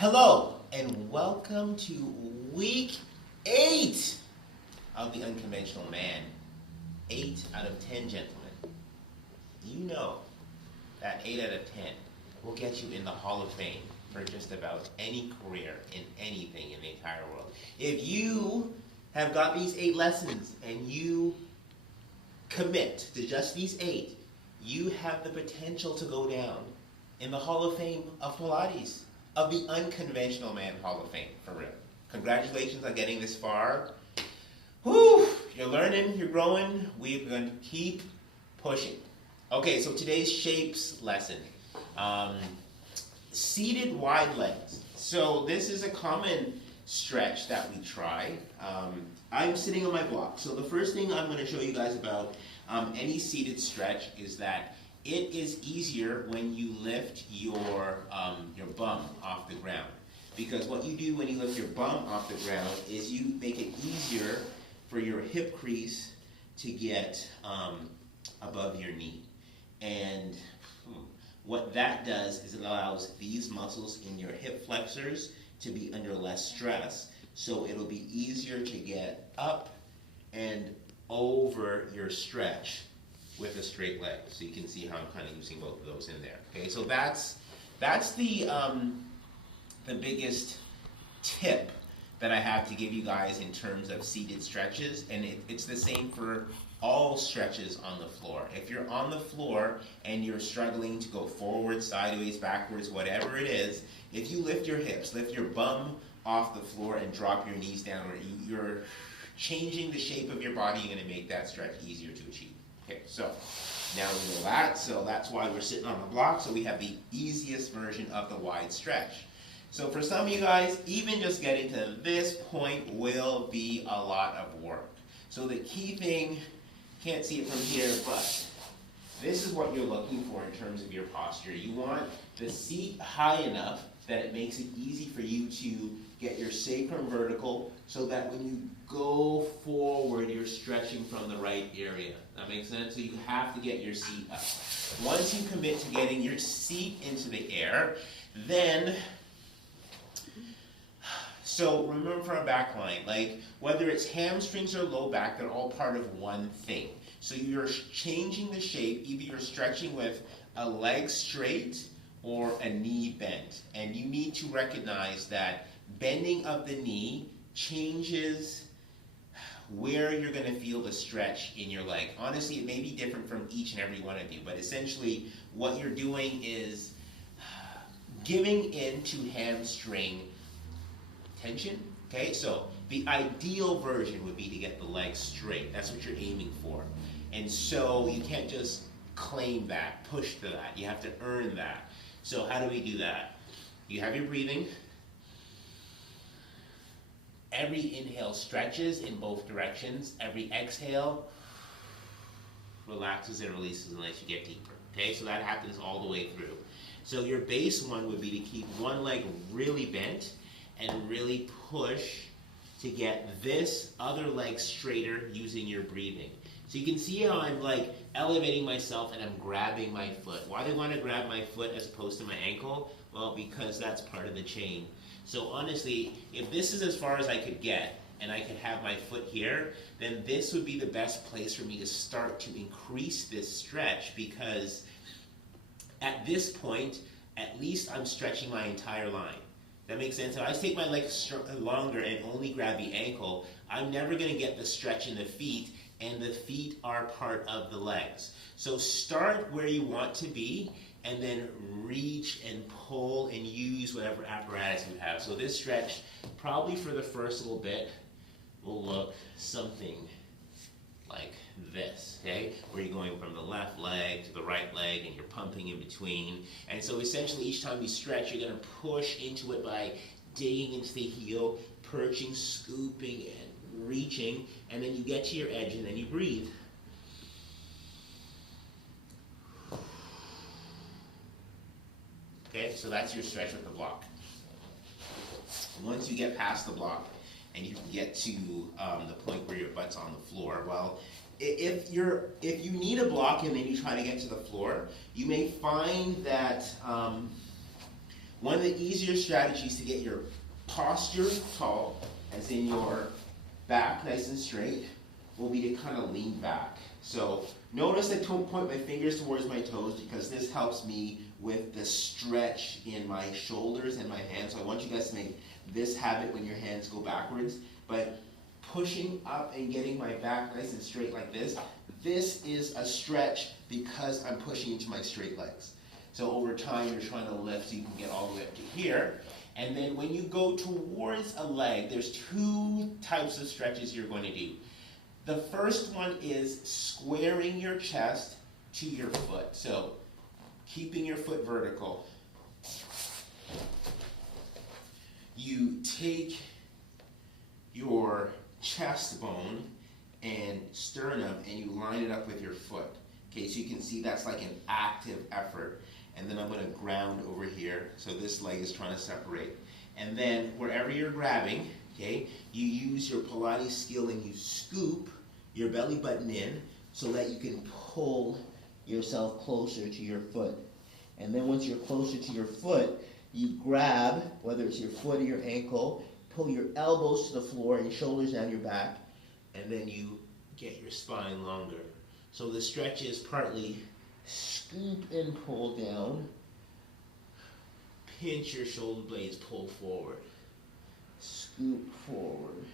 Hello and welcome to week 8 of the Unconventional Man. 8 out of 10, gentlemen. You know that 8 out of 10 will get you in the Hall of Fame for just about any career in anything in the entire world. If you have got these 8 lessons and you commit to just these 8, you have the potential to go down in the Hall of Fame of Pilates, of the Unconventional Man Hall of Fame, for real. Congratulations on getting this far. Whew, you're learning, you're growing, we're going to keep pushing. Okay, so today's shapes lesson. Seated wide legs. So this is a common stretch that we try. I'm sitting on my block. So the first thing I'm going to show you guys about any seated stretch is that it is easier when you lift your bum off the ground. Because what you do when you lift your bum off the ground is you make it easier for your hip crease to get above your knee. And what that does is it allows these muscles in your hip flexors to be under less stress. So it'll be easier to get up and over your stretch with a straight leg. So you can see how I'm kind of using both of those in there. Okay, so that's the biggest tip that I have to give you guys in terms of seated stretches, and it's the same for all stretches on the floor. If you're on the floor and you're struggling to go forward, sideways, backwards, whatever it is, if you lift your hips, lift your bum off the floor and drop your knees down, you're changing the shape of your body. You're going to make that stretch easier to achieve. Okay, so now we know that, so that's why we're sitting on the block, so we have the easiest version of the wide stretch. So for some of you guys, even just getting to this point will be a lot of work. So the key thing, can't see it from here, but this is what you're looking for in terms of your posture. You want the seat high enough that it makes it easy for you to get your sacrum vertical so that when you go forward, you're stretching from the right area. That makes sense? So you have to get your seat up. Once you commit to getting your seat into the air, then, so remember for our back line, like whether it's hamstrings or low back, they're all part of one thing. So you're changing the shape, either you're stretching with a leg straight or a knee bent. And you need to recognize that bending of the knee changes where you're going to feel the stretch in your leg. Honestly, it may be different from each and every one of you, but essentially what you're doing is giving in to hamstring tension. Okay, so the ideal version would be to get the leg straight. That's what you're aiming for. And so you can't just claim that, push to that. You have to earn that. So how do we do that? You have your breathing. Every inhale stretches in both directions. Every exhale relaxes and releases and lets you get deeper. Okay, so that happens all the way through. So your base one would be to keep one leg really bent and really push to get this other leg straighter using your breathing. So you can see how I'm like elevating myself and I'm grabbing my foot. Why do I want to grab my foot as opposed to my ankle? Well, because that's part of the chain. So honestly, if this is as far as I could get and I could have my foot here, then this would be the best place for me to start to increase this stretch, because at this point, at least I'm stretching my entire line. That makes sense? If I take my leg longer and only grab the ankle, I'm never going to get the stretch in the feet, and the feet are part of the legs. So start where you want to be, and then reach and pull and use whatever apparatus you have. So this stretch, probably for the first little bit, will look something like this, okay? Where you're going from the left leg to the right leg and you're pumping in between. And so essentially each time you stretch, you're gonna push into it by digging into the heel, perching, scooping, and reaching, and then you get to your edge and then you breathe. Okay, so that's your stretch with the block. Once you get past the block and you get to the point where your butt's on the floor, well, if you need a block and then you try to get to the floor, you may find that One of the easier strategies to get your posture tall, as in your back nice and straight, will be to kind of lean back. So notice I don't point my fingers towards my toes because this helps me with the stretch in my shoulders and my hands. So I want you guys to make this habit when your hands go backwards. But pushing up and getting my back nice and straight like this, this is a stretch because I'm pushing into my straight legs. So over time you're trying to lift so you can get all the way up to here. And then when you go towards a leg, there's two types of stretches you're going to do. The first one is squaring your chest to your foot. So keeping your foot vertical. You take your chest bone and sternum and you line it up with your foot. Okay, so you can see that's like an active effort. And then I'm going to ground over here. So this leg is trying to separate. And then wherever you're grabbing, okay, you use your Pilates skill and you scoop your belly button in so that you can pull yourself closer to your foot. And then once you're closer to your foot, you grab, whether it's your foot or your ankle, pull your elbows to the floor and your shoulders down your back, and then you get your spine longer. So the stretch is partly scoop and pull down, pinch your shoulder blades, pull forward, scoop forward.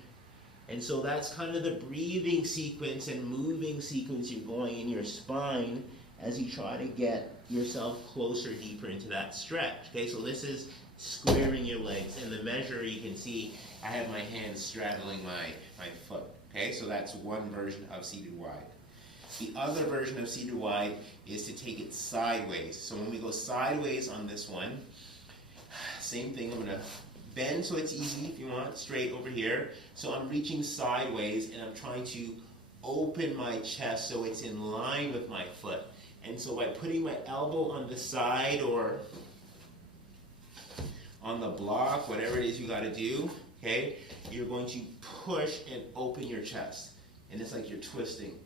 And so that's kind of the breathing sequence and moving sequence you're going in your spine as you try to get yourself closer, deeper into that stretch. Okay, so this is squaring your legs. In the measure, you can see I have my hands straddling my foot. Okay, so that's one version of seated wide. The other version of seated wide is to take it sideways. So when we go sideways on this one, same thing, I'm going to bend so it's easy if you want, straight over here. So I'm reaching sideways and I'm trying to open my chest so it's in line with my foot. And so by putting my elbow on the side or on the block, whatever it is you got to do, okay, you're going to push and open your chest. And it's like you're twisting.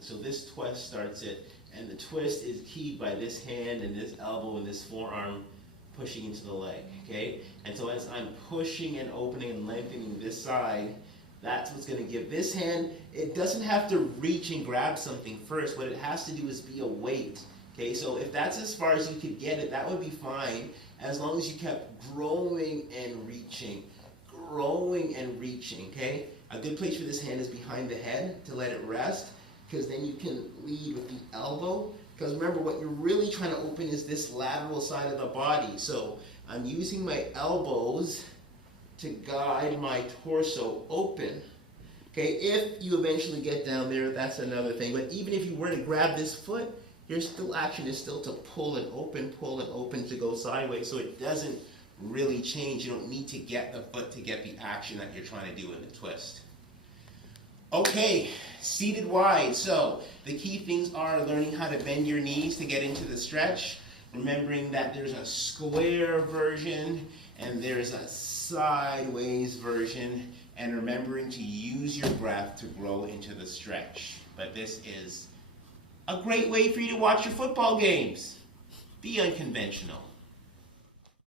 So this twist starts it, and the twist is keyed by this hand and this elbow and this forearm pushing into the leg, okay? And so as I'm pushing and opening and lengthening this side, that's what's going to give this hand, it doesn't have to reach and grab something first. What it has to do is be a weight, okay? So if that's as far as you could get it, that would be fine, as long as you kept growing and reaching, okay? A good place for this hand is behind the head to let it rest, because then you can lead with the elbow. Because remember, what you're really trying to open is this lateral side of the body. So I'm using my elbows to guide my torso open. Okay, if you eventually get down there, that's another thing. But even if you were to grab this foot, your still action is still to pull it open to go sideways. So it doesn't really change. You don't need to get the foot to get the action that you're trying to do in the twist. Okay, seated wide. So the key things are learning how to bend your knees to get into the stretch, remembering that there's a square version and there's a sideways version, and remembering to use your breath to grow into the stretch. But this is a great way for you to watch your football games. Be unconventional.